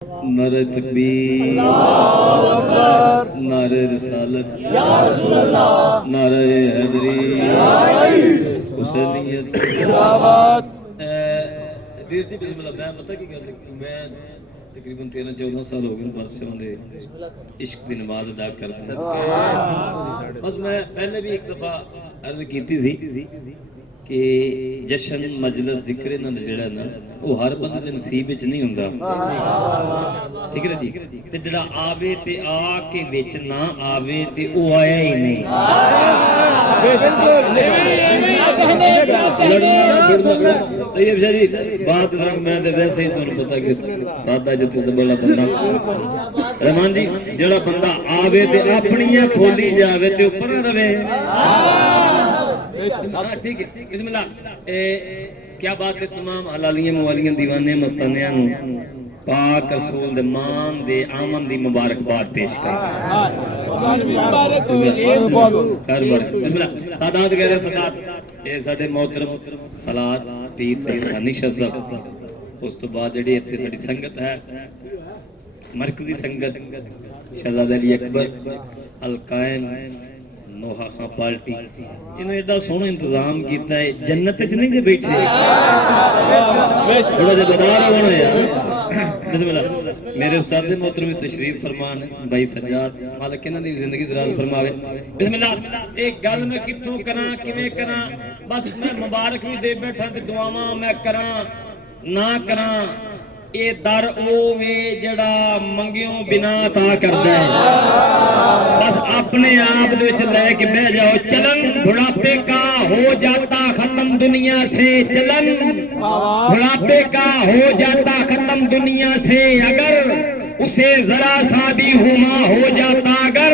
नारे तकबीर, नारे रिसालत, नारे हैदरी, हुसैनियत। वीर जी बिस्मिल्लाह। मैं पता की गल कि मैं तकरीबन 13-14 साल हो गए बरसों दे इश्क की नमाज अदा करता। बस मैं पहले भी एक दफा अर्ज की थी कि जशन मजलिस जिक्र इन्हां दा जिहड़ा ना वो हर बंदे दे नसीब विच नहीं हुंदा। ठीक है जी। ते जिहड़ा आवे ते आके विच ना आवे ते वो आया ही नहीं। तैयब जी बात मैं तो वैसे ही तुहानू पता कि सादा जिते तो बड़ा बंदा रहमान जी जिहड़ा बंदा आवे ते अपनियां खोली जावे ते ऊपर रवे। ठीक है बिस्मिल्लाह। क्या बात है। तमाम हलालियां मवालियां दीवाने मस्तानियां नू पाक रसूल दे मान दे आमन दी मुबारकबाद पेश कर। सादात गैर सादात ये साडे मोहतरम सलात पीर सैयद हनी शाह साहब। उस तो बाद जिहड़ी इत्थे साडी संगत है मरकजी संगत शहजादा अली अकबर अल कायम नोहा खां पार्टी इन्हें एडा सोहना इंतजाम किया है। जन्नत च नहीं जे बैठे थोड़ा जिहा बदार होना यार। बिस्मिल्लाह। मेरे उस्ताद मोहतरम तशरीफ फरमान भाई सज्जाद मालिक इन्हां दी जिंदगी दराज फरमावे। बिस्मिल्लाह। एक गल मैं कित्थों करां किवें करां बस मैं मुबारक भी दे बैठा ते दुआवां मैं करां ना करां। ये दर ओ वे जड़ा मंगियों बिना ता करदा है। बस अपने आप दे विच लेके बह जाओ। चलन बुढ़ापे का हो जाता खत्म दुनिया से। चलन बुढ़ापे का हो जाता खत्म दुनिया से। अगर उसे जरा सा भी हुमा हो जाता अगर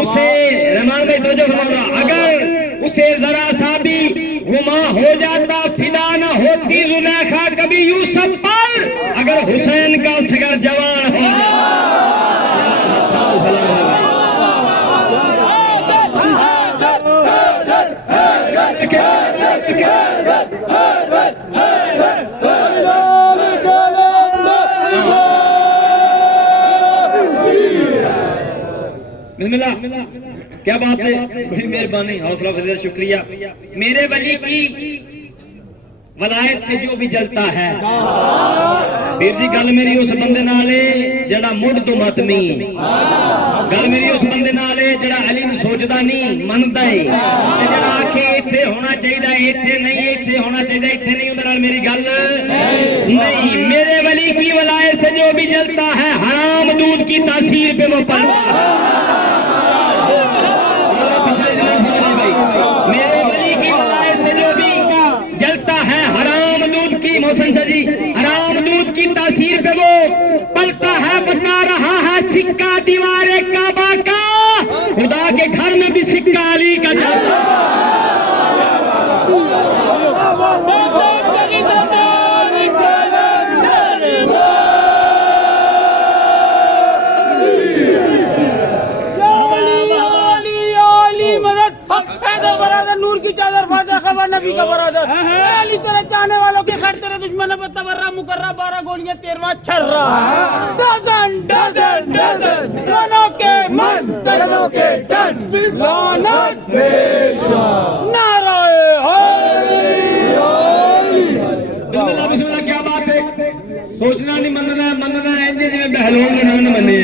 उसे रहमान भाई तो जो फरमाया अगर उसे जरा सा भी गुमा हो जाता फिदा न होती जुलेखा कभी यूसुफ पर अगर हुसैन का सगर जवान हो क्या बात है। बड़ी मेहरबानी हौसला अफजाई शुक्रिया। मेरे वली की वलायत से जो भी जलता है वीर जी गल मेरी उस बंदे नाल है जड़ा मुड़ तो मतमी। गल मेरी उस बंदे नाल है जड़ा अली नूं सोचदा नहीं मनदा है ते जड़ा आखे इत्थे होना चाहिए इत्थे नहीं इत्थे होना चाहिए इत्थे नहीं उहदे नाल मेरी गल नहीं। मेरे वली की वलायत से जो भी जलता है हराम दूध की तासीर पे वो पलता मेरे वली की वलायत से जो भी जलता है हराम दूध की मोहसिन जी हराम दूध की तासीर पे वो पलता है। बता रहा है सिक्का दीवारे काबा का खुदा के घर में भी सिक्का अली का जलता नूर की चादर फादा खबर नबी का बरादर अली तेरे चाहने वालों के खैर तेरे दुश्मन पे तबर्रा मुकर्रा 12 गोलियां 13वां छर्रा डजन डजन डजन दोनों के मन दोनों के डन लानत पेशा नाराए हैदरी। बिस्मिल्लाह बिस्मिल्लाह। क्या बात है। सोचना नहीं मनना मनना इंजे जिवें बहलोन बनान बने।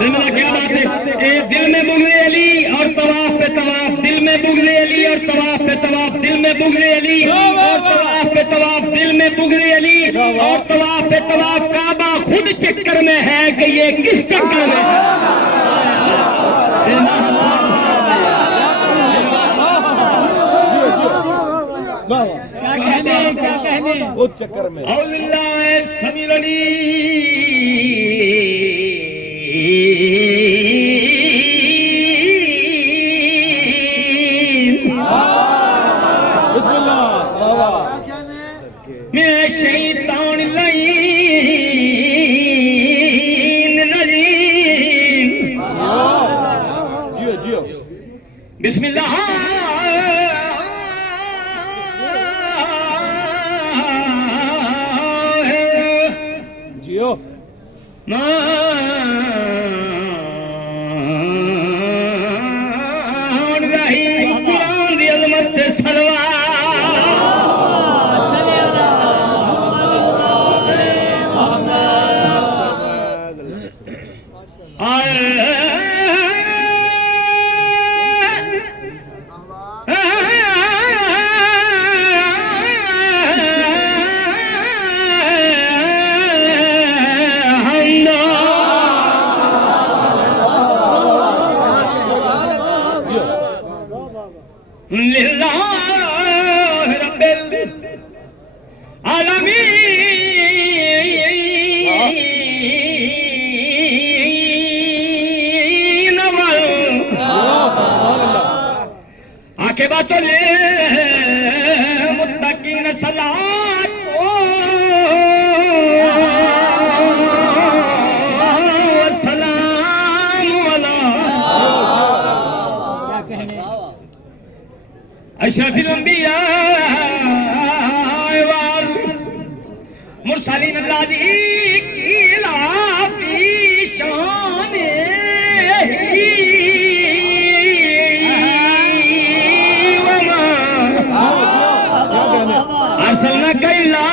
बिस्मिल्लाह। क्या बात है। ए दिल में बुग़्ज़े अली और तवाफ पे तवाफ दिल में बुग़्ज़े अली और तवाफ पे तवाफ दिल में बुग़्ज़े अली और तवाफ पे तवाफ दिल में बुग़्ज़े अली और तवाफ पे तवाफ काबा खुद चक्कर में है कि ये किस चक्कर में है। क्या कहने खुद चक्कर में समीर अली मैं शैतान लईन नजीम जियो जियो बिस्मिल्लाह। जियो मान रही कुरान दी अजमत ते सलवा आके बातों ले मुत्तकीन सलात सलाम वाला अशरफुल अंबिया मुरसलीन अल्लाह की लाफी शान अरसलना कैला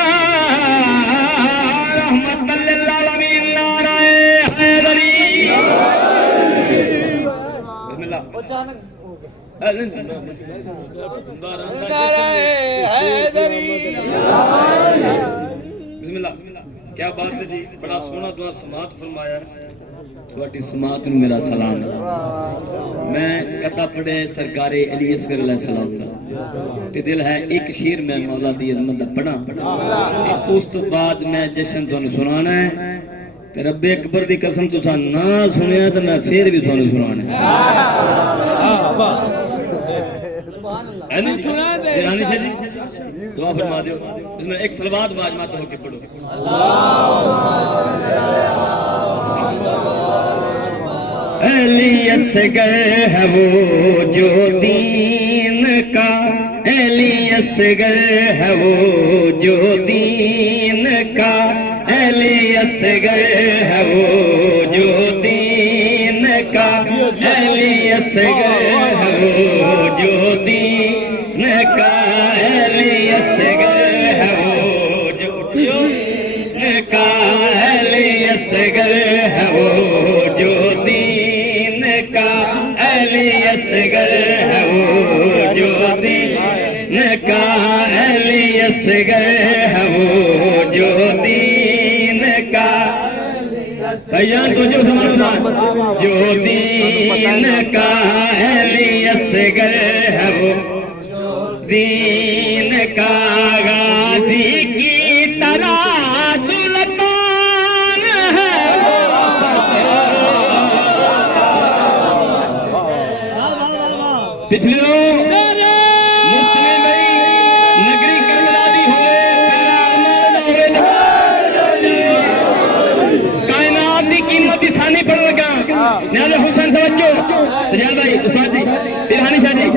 रहमतल लिल आलमीन नाराए हैदरी बिस्मिल्लाह बिस्मिल्लाह क्या बात है जी बड़ा सोहना दुआ समात फरमाया थोड़ी समात नूं मेरा सलाम मैं कथा पढ़े सरकारे अली असगर अलैहिस्सलाम दा ते दिल है एक शेर मैं मौला दी अजमत दा पढ़ा उस तो बाद मैं जश्न तुहानू सुनाना है ते रब्बे अकबर दी कसम तुसा ना सुनिया तो मैं फिर भी तुहानू सुनाना है रानी शाह जी दुआ फरमा दो इसमें एक सलवात बाजमात होके पढ़ो अली असगर है वो जो दीन का अली असगर है वो जो दीन का अली असगर है वो जो दीन का अली असगर है वो जो दीन का अली असगर है वो जो दीन का अली असगर है वो जो दीन का अली असगर है वो जो दीन का अली असगर है वो जो दीन का सैया तो जो समाना जो दीन का अली असगर है वो दीन का गाजी की तरह सुल्तान है पिछले मुस्लिम भाई नगरी करबला दी होवे मेरा अरमान होवे कायनात दी कीमत दी सानी पढ़ लगा न्याज़ हुसैन तवज्जो तजाल भाई उस्ताद जी तिरहानी शाह जी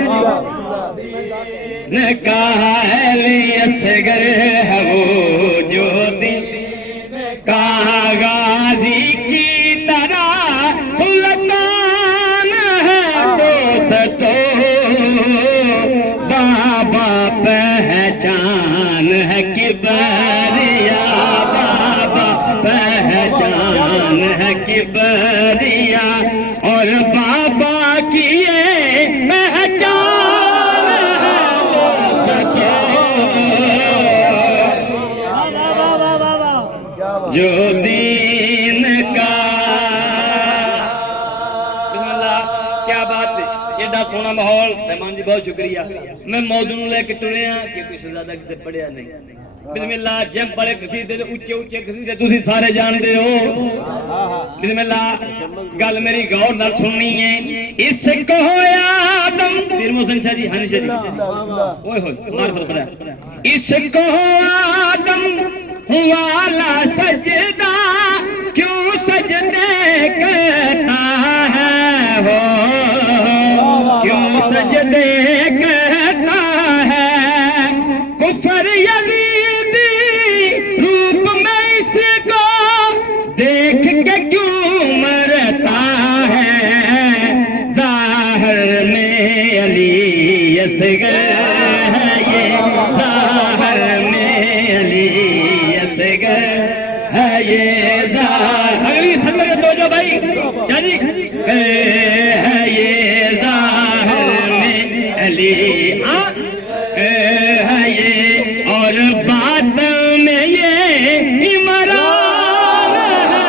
ने कहा अली असगर है वो जो दीन का गाजी की तरह सुल्तान है दोस्तों बाबा पहचान है किबरिया बाबा पहचान है किबरिया और बाबा की ये पहचान है दोस्तों जो दीन का बिस्मिल्लाह क्या बात है एडा सोना माहौल रहमान जी बहुत शुक्रिया मैं मौजू नूं लेके तुलिया क्योंकि ज्यादा किसे पढ़िया नहीं बिस्मिल्लाह जम पढ़े कसीदे ऊंचे ऊंचे कसीदे तुसी सारे जानते हो बिस्मिल्लाह गल मेरी गौर नाल सुननी है इसको आदम पीर मोहसिन शाह जी हानी शाह जी ओए होए मार्फत पड़ा इसको आदम वाला सजदा क्यों सजदे कहता है वो क्यों सजदे कहता है कुफर यजीदी रूप में इसको देख के असगर है ये ज़ाहर में अली असगर है ये ज़ाहर। अगली सदर तो जो भाई चली है ये ज़ाहर में अली है ये और बात में ये इमरान है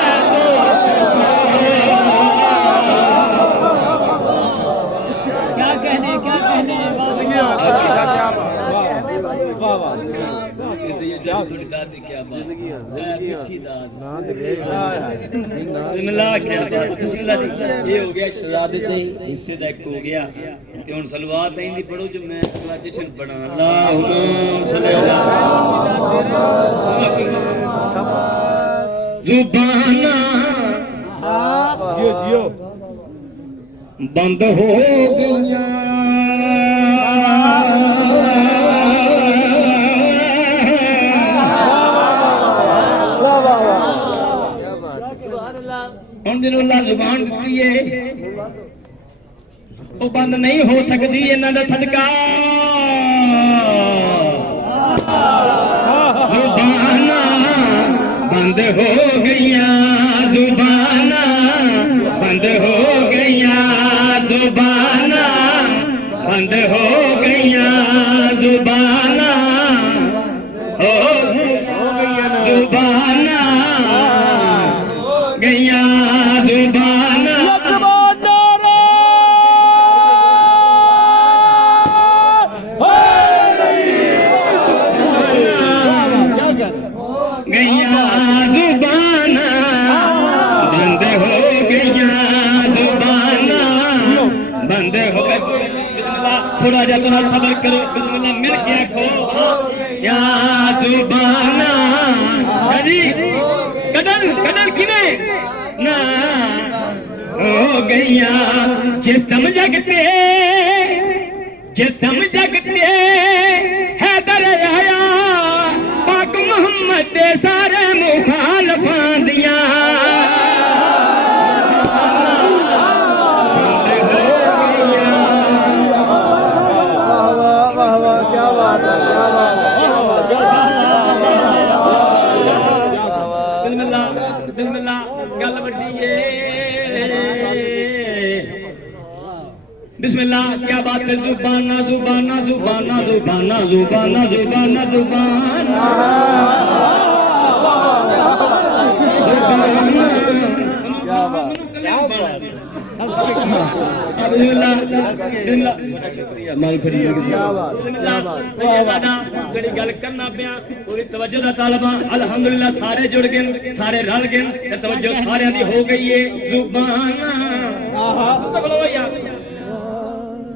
क्या कहने थोड़ी दादी क्या बात मीठी दाद क्या बात ये हो गया शराब से हिस्से का एक हो गया ते हुन सलवात आईंदी पढ़ो जो मैं जश्न बना अल्लाहुम्मा जुबाना जियो जियो बंद हो गईया हम जिन्हों अल्लाह जुबान दी है वो बंद नहीं हो सकती इन्हां दा सदका जुबाना बंद हो गईया जुबाना बंद हो गईया जुबाना बंद हो गईया जुबाना हो जुबाना गैया जुबाना गैया जुबाना बंद हो गैया जुबाना बंद हो गया। थोड़ा जा थोड़ा सबर करो बिस्मिल्लाह मिल के आखो या जुबाना जी कदर कदर किने ना हो गईया जिस्म जगते हैदर आया पाक मोहम्मद दे सारे मुखालफां दियां क्या बात है बिस्मिल्लाह गल वड्डी है बिस्मिल्लाह क्या बात है जुबाना जुबाना जुबाना जुबाना जुबाना जुबाना जुबाना अल्हम्दुलिल्लाह सारे जुड़ गए सारे रल गए तवज्जो सारे दी हो गई है जुबाना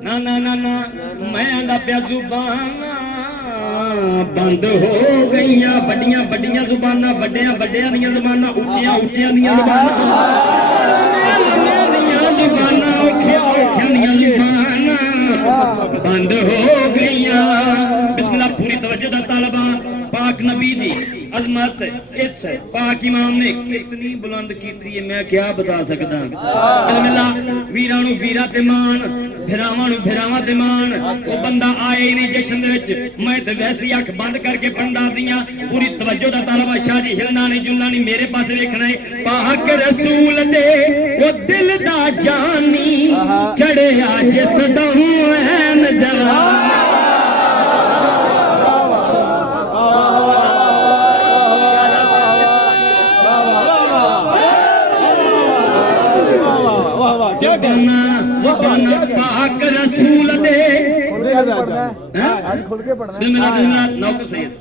ना ना ना ना मैं आंदा पिया जुबाना बंद हो गईया बड़ियां बड़ियां जुबाना बड़ियां बड़ियां दियां जुबाना उच्चियां उच्चियां दियां जुबाना जुबाना औखियां औखियां दियां जुबाना बंद हो गईया। बिस्मिल्लाह पूरी तवज्जो दा तालिबा पाक नबी दी अजमत इस पाक इमाम ने कितनी बुलंद की है मैं क्या बता सकदा। बिस्मिल्लाह वीरां नूं वीरा ते मान भिरावां नूं भिरावां ते मान वो बंदा आए ही नहीं जश्न दे विच मैं ते वैसे अख बंद करके पंडा दियां पूरी तवज्जो दा तालिबा शाह जी हिलना नहीं जुलना नहीं मेरे पास देखना है पाक रसूल दे वो दिल दा जानी चढ़िया जिस दहूं ऐन जवान पाक रसूल दे खुल के पढ़ना नौकर सैयद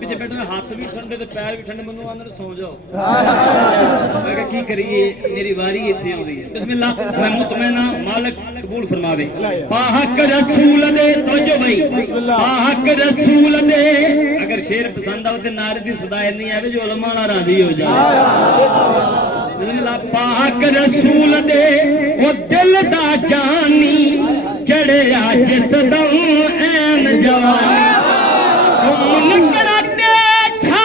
पीछे बैठे हाथ भी ठंडे ते पैर भी ठंडे मनु आंदे सो जाओ मैं कहा की करिए मेरी वारी इथे आउंदी है। बिस्मिल्लाह मैं मुतमैना मालिक कबूल फरमावे पाक रसूल दे तवज्जो भाई पाक रसूल दे अगर शेर पसंद आवे ते नारे दी सदाई नहीं आवे जो उलमा वाला राजी हो जाए। बिस्मिल्लाह पाक रसूल दे ओ दिल दा जानी चढ़िया जिस दम ऐन जवान कराते छा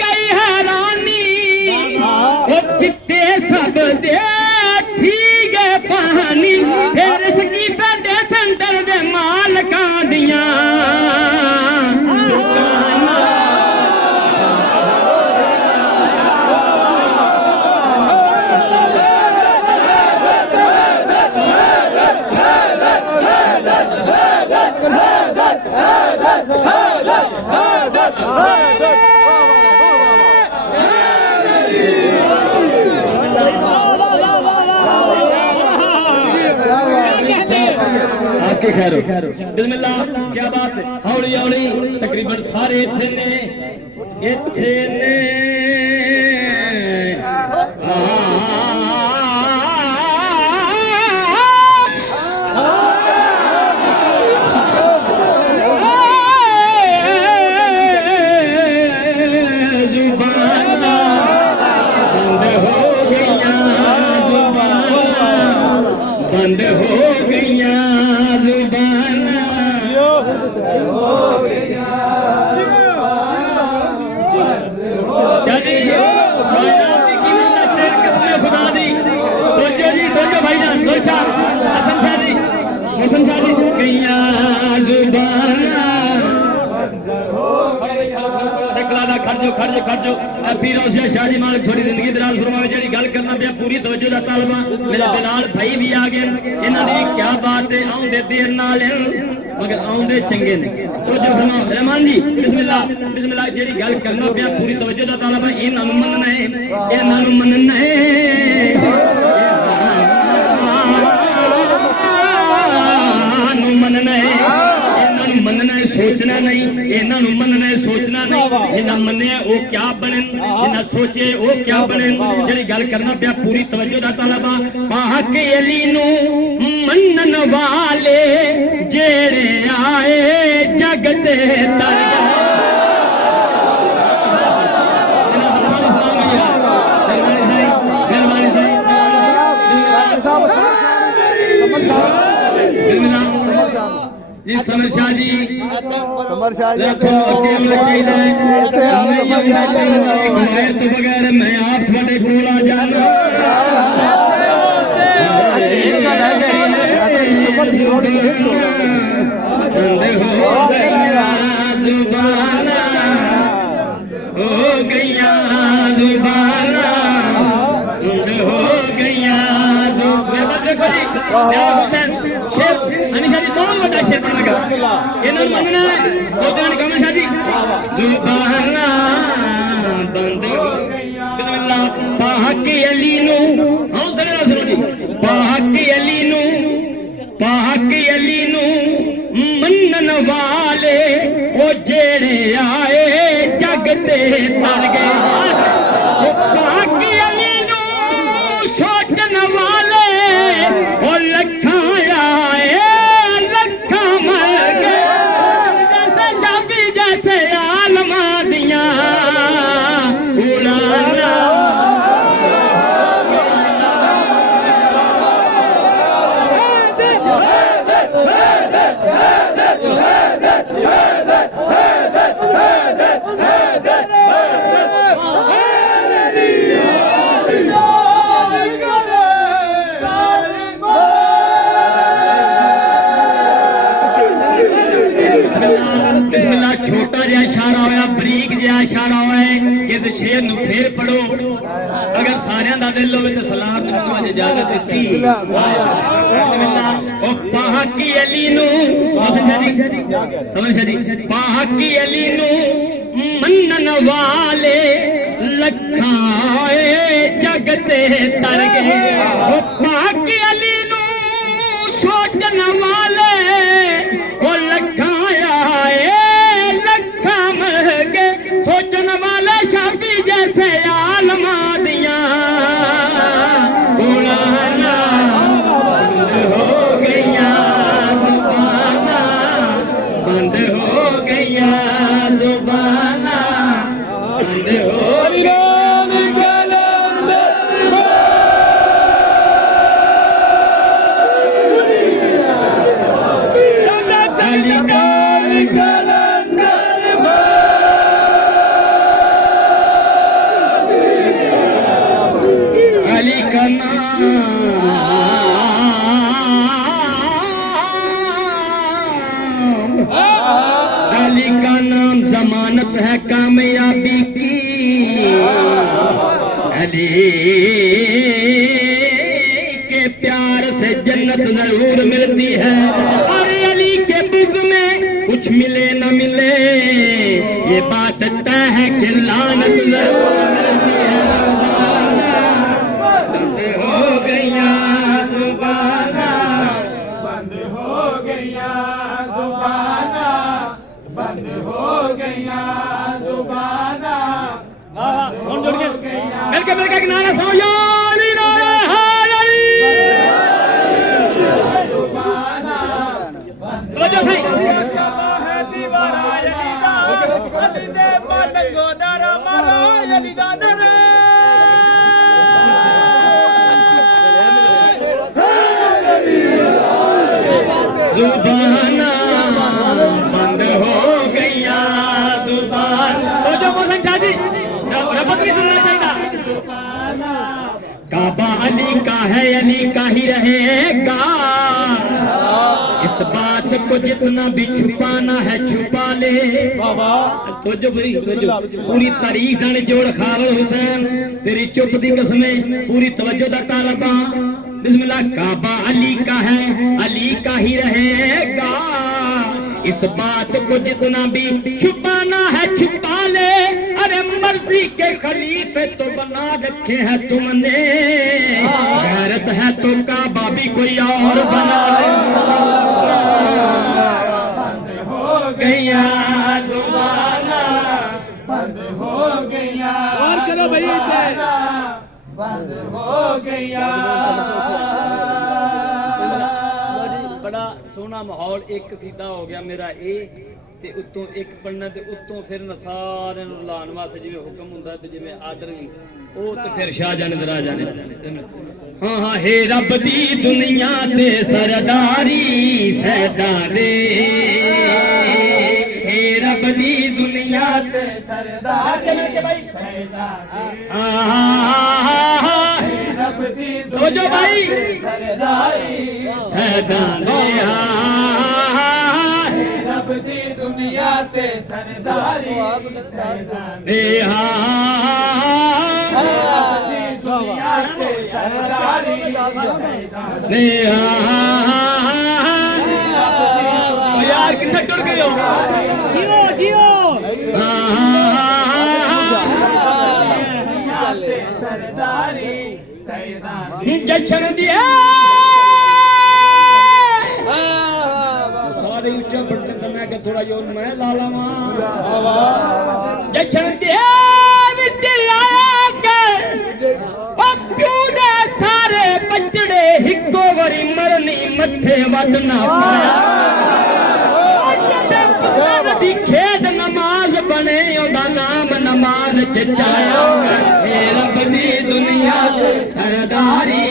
गई हैरानी वो पिते सब दे थी गए पानी फिर सकी दे संदर दे आपके खैर हो बिस्मिल्लाह क्या बात है हौली हौली तकरीबन सारे इत्थे ने बंद हो गईया जुबाना खुदा दी बोलो भाईजान हसन शाह जी गईया जुबाना खर्जो पीर औसिया शाह जी मालिक थोड़ी जिंदगी दराज फरमावे जी गल करना पिया पूरी तवज्जो दा तालबा मेरा बिलाल भाई भी आ गए इन्हां दी क्या बात है आउंदे देर नाल मगर आउंदे चंगे ने तवज्जो फरमाओ रहमान जी बिस्मिल्लाह जेड़ी गल करना पिया पूरी तवज्जो दा तालबा इन्हां नूं मनना है मनना है सोचना नहीं इन्हों मनना है सोचना नहीं जिन्ना मने वो क्या बने जिन्ना सोचे वो क्या बने जी गल करना पिया पूरी तवज्जो दा तलबा पाक अली नू मनन वाले जेड़े आए जग दे तर जी समर शाह जी तो बगैर मैं आप थोड़े कोल आ जाना हो गईया जुबाना देखो जी हुसैन शेर अनिशा जी बहुत बड़ा शेर बन लगा इन्होंने मनना है सोचना नहीं कमर शाह जी जुबाना बंद बिस्मिल्लाह पाक अली नू हौसले नाल सुनो जी पाक अली नू मनन वाले ओ जेड़े आए जग ते तर गए पाक अली नू सोचन वाले ओ लखा आए लखा मर गए जैसे चाबी जैसे आलमा दिया उड़ाना छोटा जहा इशारा होया बरीक जहा इशारा होया इस शेर नूं फिर पढ़ो अगर सारियां दा दिल होवे ते सलाम नूं इजाजत दी ओ पाकी अली नूं समझ जी पाकी अली नूं मनन वाले लखाए जग ते तर गए ओ पाकी अली नूं सोचन वाले ओ लखाया सोचन वाले शाफी जैसे आलमा दिया उड़ाना हो गईया जुबाना बंद हो गईया जुबाना बंद हो अली का नाम जमानत है कामयाबी की अली के प्यार से जन्नत जरूर मिलती है। कुछ मिले न मिले ये बात तय है कि लानत हो गया जुबाना, बंद हो गया जुबाना, बंद हो गया जुबाना। मिलकर एक नारा सुनो या अली नारा हाय अली। तवज्जो सही। है दीवारा यलीदा, अली दे मालंगो नारा मारा यलीदा नरे। जुबाना बंद हो गया जुबान। तो जो मोहन शाह जी रबत नहीं सुनना चाहिए। काबा अली का है अली का ही रहेगा, इस बात को जितना भी छुपाना है छुपा ले। तो जो भाई पूरी तारीख दाने जोड़ खावल हुसैन तेरी चुप दी कसमें पूरी तवज्जो दा तालबा। बिस्मिल्लाह। काबा अली का है अली का ही रहेगा, इस बात को जितना भी छुपाना है छुपा ले। अरे मर्जी के खलीफे तो बना रखे हैं तुमने, गैरत है तो काबा भी कोई और बना ले। बंद हो गया जुबाना, बंद हो गया और करो भाई जुबाना, बंद हो गया। बड़ा सोहना माहौल एक कसीदा हो गया मेरा ए ते उत्तों एक पढ़ना ते उत्तों फिर सारे लाने वास्ते जिवें हुक्म हुंदा ते जिवें आर्डर भी ओ ते फिर शाह जाने दरा जाने। हाँ हाँ हे रब दी दुनिया ते सरदारी सैदा दे, हे रब दी दुनिया ते सरदारी रब दी तो जो भाई सरदारी सैदा दे रब दी दुनिया ते सरदारी दे दुनिया ते सरदारी दे यार कितना टुर गए हो। जियो जियो सरदारी जशन दिया सारे ऊंचा पढ़ते थे मैं क्या थोड़ा जो मैं लाला मां जशन दिया सारे बचड़े हिको वरी मरनी मथे वदना पाया दी खेद नमाज बने ओदा नाम नमाज चचाया। रब दी दुनिया सरदारी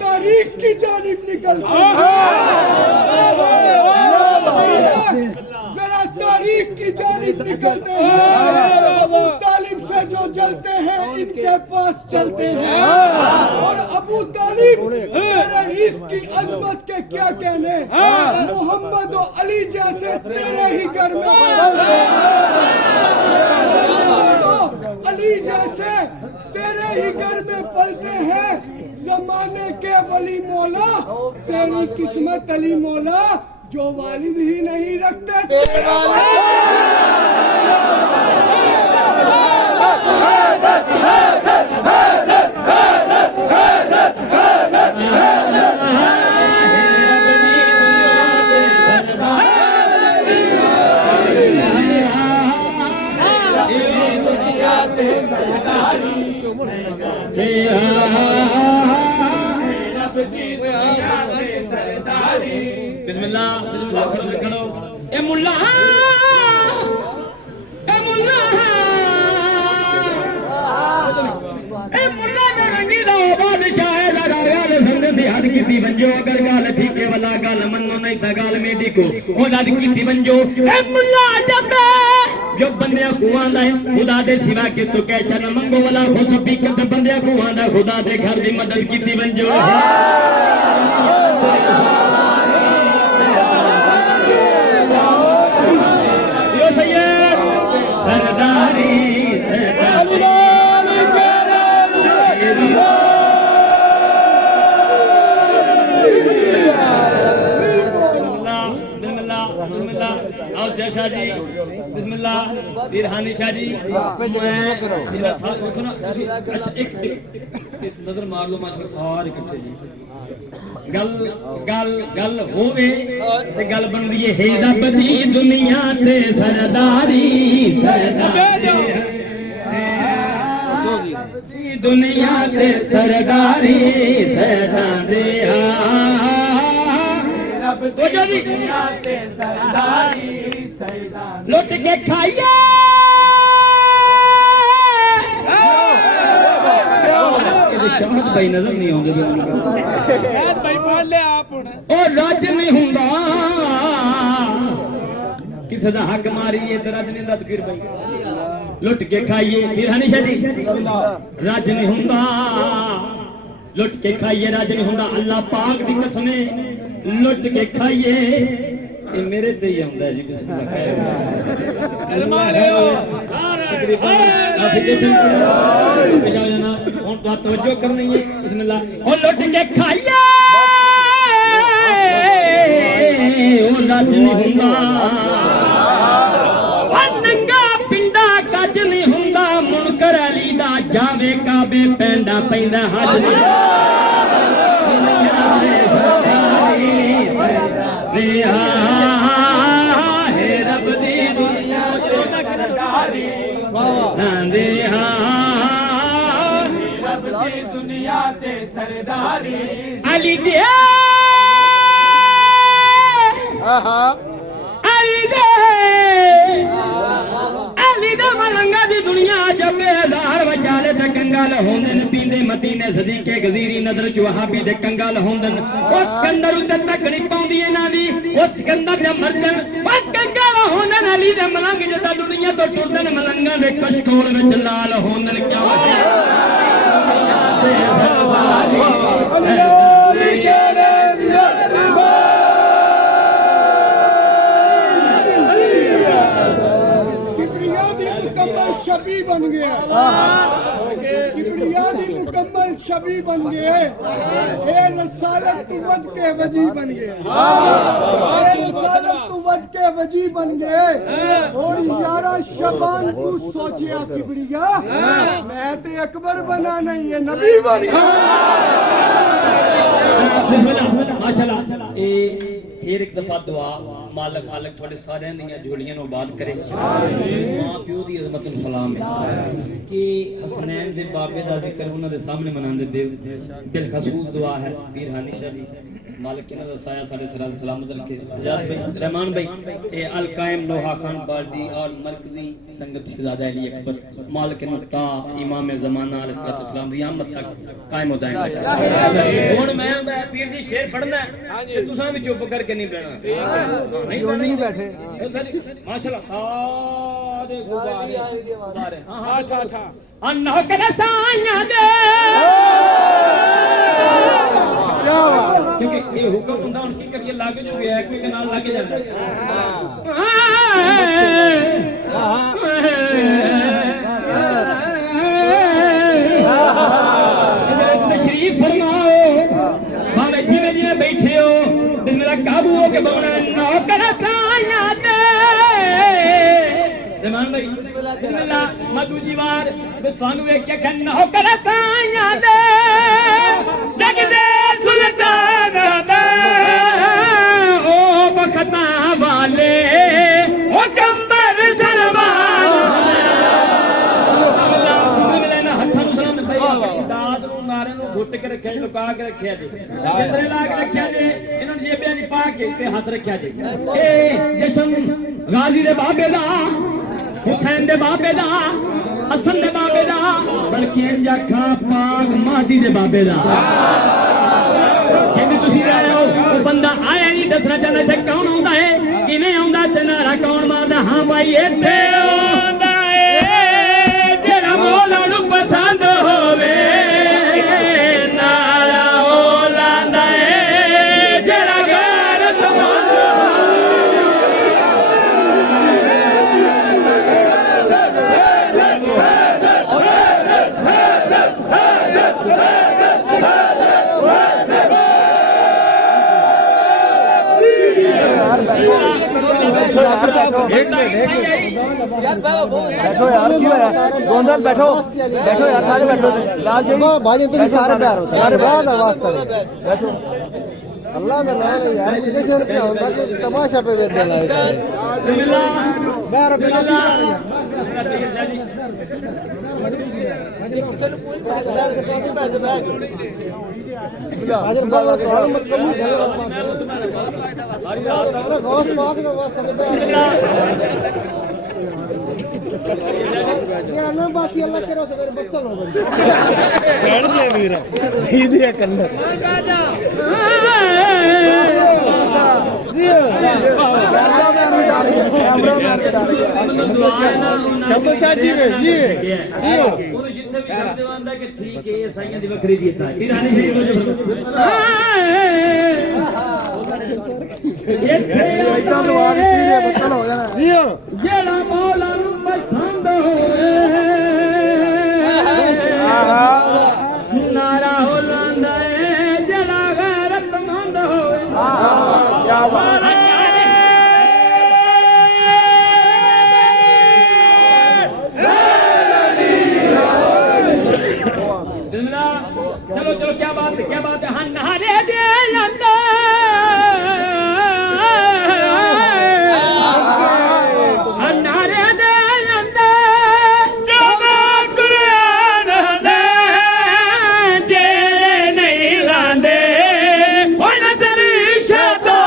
तारीख की जानिब निकलते जरा तारीख की जानिब निकलते हैं। अबू तालिब से जो जलते हैं इनके पास चलते हैं, और अबू तालिब तेरे इश्क की अजमत के क्या कहने, मोहम्मद और अली जैसे तेरे ही घर में अली जैसे तेरे ही घर में पलते हैं। जमाने के वली मौला तेरी किस्मत अली मौला, जो वालिद ही नहीं रखते तेरा बिस्मिल्लाह खड़ो ए मुल्ला की वंजो अगर गाल ठीके वाला गाल मनो नहीं था गाल में डिको ओ लद की वंजो ए मुल्ला जब जो बंदे को आंदा है खुदा दे सिवा किस तो कह चन मंगो वाला खुश भी कर बंदे को आंदा खुदा दे घर दी मदद कीती वंजो यो सैयद सरदारी शाह जी बिस्मिल्लाह पीर हानी शाह जी अच्छा एक नजर मार लो माशाल्लाह सारे इकट्ठे जी गल गल गल होवे ते गल बनदी है रब दी दुनिया ते सरदारी सरदारी दुनिया ते सरदारी सरदारी दुनिया ते सरदारी लुट के खाइए शहद भाई नजर नहीं आਉਂਦੇ भाई पढ़ ले आप ओ राज नहीं हुंदा किसे दा हक मारीए ते राज नहीं हुंदा तकरीर भाई लुट के खाइए फिर हनीशा जी राज नहीं हुंदा लुट के खाइए राज नहीं हुंदा अल्लाह पाक दी कसम लुट के खाइए ये मेरे ते ही आंदा जी बिस्मिल्लाह खैर काफी जश्न करो जनाब हुन तो तवज्जो करनी है बिस्मिल्लाह ओ लुट के खाइए ओ राज नहीं हुंदा ओ नंगा पिंडा कज नहीं हुंदा मुनकर अली दा जावे काबे पैंदा पैंदा हज रब दी दुनिया ते सरदारी रब दी दुनिया ते सरदारी अली दे अली दे मलंगा दी दुनिया जब बेजार वचाले ते कंगाल होंदन पींदे मदीने सदीके गजीरी नजर च वहाबी दे कंगाल होंदन ओ सिकंदर उते तकड़ी पाउंदी इना दी ओ सिकंदर दे मर्दन ओ कंगाल होंदन अली दे मलंग जदा दुनिया तो टुरदन मलंगा दे कशकोल विच लाल होंदन क्या शबी बन गया किबरिया दी मुकम्मल शबी बन गए ए रसालत तू वद के वजी बन गए ए रसालत तू वद के वजी बन गए और यारा शबान तू सोचिया किबरिया मैं ते अकबर बना नहीं है नबी बन गया माशाल्लाह ए फिर एक दफा दुआ मालक मालक थोड़े सारे दी झोलियां नो बात करे मां प्यो दी अजमत सलाम है कि हसनैन दे बाबे दा जिक्र उन्हां दे सामने मनांदे दे दिल खसूस दुआ है पीर हानिशा जी मालिक ने दसाया सारे सलाम सलामत रखे सजाद भाई रहमान भाई ए अल कायम लोहा खान बाल्दी और मरकजी संगत शहजादा अली अकबर मालिक मुत्ता इमाम ज़माना अलैहिस्सलातु वस्सलाम दी आमद तक कायम हो जाए हुन मैं पीर जी शेर पढ़ना है ते तुसां भी चुप करके नहीं बैठना ठीक है नहीं बैठे माशाल्लाह सारे गुबारे हां हां अच्छा अन्ना के साया दे क्योंकि ये हुक्म हुंदा उनकी करिए लागे जो है कोई के नाल लागे जाता है तशरीफ फरमाओ भावे जिवें जिवें बैठे हो दिल मेरा काबू हो के बोलना नौकर साया दे रहमान भाई बिस्मिल्लाह मधु जीवार बिस्वानु एक के नौकर साया दे जग दे सुल्तान दे ओ बखता वाले ओ कंबर सलमान मिले ना हत्थां नु सलाम भाई दाद नु नारे नु घुट के रखिया जी लुका के रखिया जी कितने ला के रखिया जी इन्होंने जेबियां च पा के ते हाथ रखिया जी ए जशन गाजी दे बाबे दा हुसैन दे बाबे दा हसन दे बाबे दा बल्कि अंजा पाक मादी दे बाबे दा जिन्हें तुसी रहे हो वो बंदा आया नहीं दसना चाहना थे कौन आंदा है किवें आंदा ते नारा कौन मारदा हां भाई इत्थे बैठो यार क्यों यार गोंदल बैठो बैठो यार सारे बैठो लाल भाई तो सारे प्यार होता है बहुत वास्ता बैठो अल्लाह का नाम है यार जैसे क्या होता है तमाशा पे वेद देना है बाहर बिल्ला हाजिर बाबा को मत कबूल करो गोश्त पाक का वास्ता ये ना बासी अल्लाह करो सवेरे बत्तल हो गई बैठ दे वीर दीदी कन्ना शब्द जी ने जी ਉਹਨੂੰ ਜਿੱਥੇ ਵੀ ਕਰਦੇ ਆਂਦਾ ਕਿ ਠੀਕ ਹੈ ਇਹ ਸਾਈਆਂ ਦੀ ਵੱਖਰੀ ਦੀ ਹੈ ਸ਼ੈਤਾਨ ਨੂੰ ਆੜ ਦੀ ਬੱਤਲ ਹੋ ਜਾਣਾ ਜੀ ਜਿਹੜਾ ਮੌਲਾ ਨੂੰ ਪਸੰਦ ਹੋਵੇ ਨਾਰਾ ਹੋ ਲਾਂਦਾ ਏ ਜਿਹੜਾ ਗੈਰਤਮੰਦ ਹੋਵੇ ਕੀ ਬਾਤ ਹੈ चलो चलो क्या बात है हन्नारे दे अंदर हन्नारे दे अंदर जादा कुरान दे जे नहीं लांदे ओ नजर शतो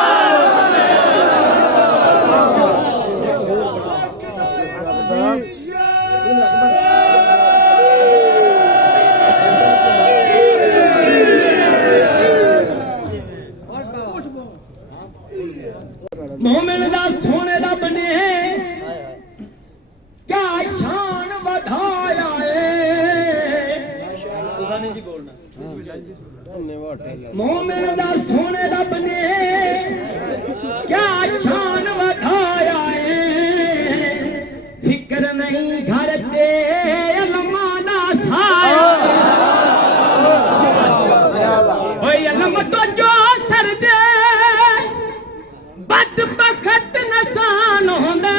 मोमिन दा सोने दा बने क्या शान बढ़ाया मोमिन दा सोने दा बने क्या शान बढ़ाया फिक्र नहीं घर ते लमाना साया अलम तो जो सर दे बदबख्त नसान होंदा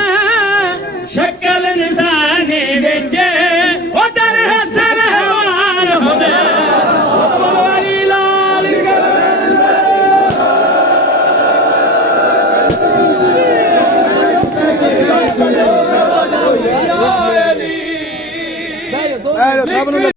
शक्ल निशानी विच उधर हसन हवार होंदा वाली लाल सब